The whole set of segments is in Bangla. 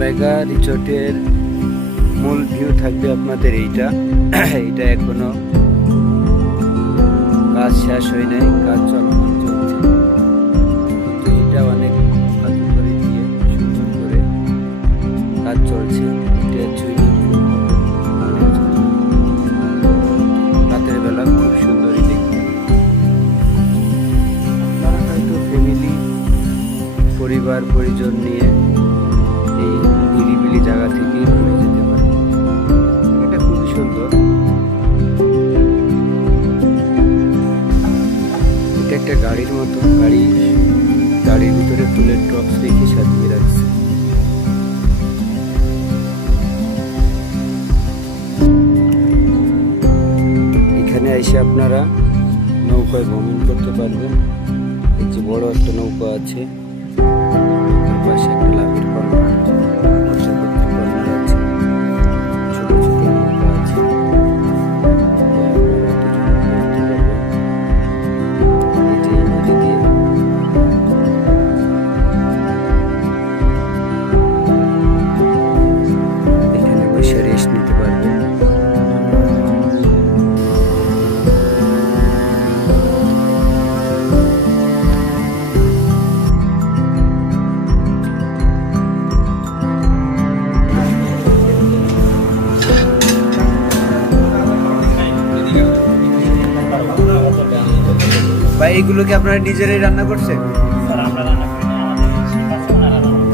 লালবাইগা রিসোর্টের মূল ভিউ থাকবে আপনাদের এইটা এখনো কাজ শেষ হয় নাই, কাজ চলমান চলছে। কিন্তু এটা অনেক কাজ করে দিয়ে সুন্দর করে কাজ চলছে। এটা সুইমিং পুল রাতের বেলা খুব সুন্দরই দেখতে। আপনারা হয়তো ফ্যামিলি পরিবার পরিজন নিয়ে এই নিরিবিলি জায়গা থেকে ঘুরে যেতে পারে। এটা খুবই সুন্দর। এটা একটা গাড়ির মতো, গাড়ির ভিতরে ফুলের টপস রেখে সাজিয়ে রাখছে। এখানে এসে আপনারা নৌকায় ভ্রমণ করতে পারবেন। এই যে বড় একটা নৌকা আছে, তার পাশে একটা লাভের কর্নার আছে, ছোট ছোট নৌকা আছে। এই যে এই নদী দিয়ে এখানে বসে রেস্ট নিতে পারবেন। ভাই এগুলো কি আপনারা নিজেরাই রান্না করছেন? স্যার আমরা রান্না করি না, আমাদের শেফ আছে ওনারা রান্না করে।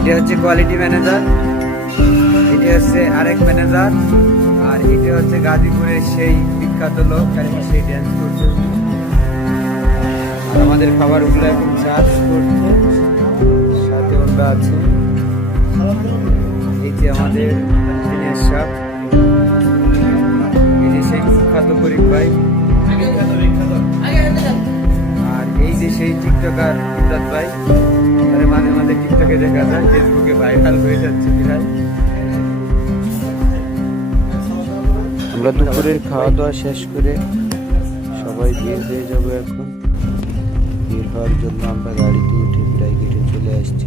এটা হচ্ছে কোয়ালিটি ম্যানেজার, এটা হচ্ছে আরেক ম্যানেজার, আর এটা হচ্ছে গাজীপুরের সেই বিখ্যাত লোক, সেই ড্যান্স করছে। আর আমাদের খাবারগুলো এখন চার্জ করছে, সাথে ওরা আছে। এই যে আমাদের দিনের সাপ, এই যে সেই বিখ্যাত গরিব ভাই, আর এই যে সেই টিকটকার ইমরাত ভাই। তাহলে মাঝে মাঝে টিকটকে দেখা যায়, ফেসবুকে ভাইরাল হয়ে যাচ্ছে প্রায়। আমরা দুপুরের খাওয়া দাওয়া শেষ করে সবাই বের হয়ে যাবো। এখন বের হওয়ার জন্য আমরা গাড়িতে উঠে প্রায় গেটে চলে আসছি।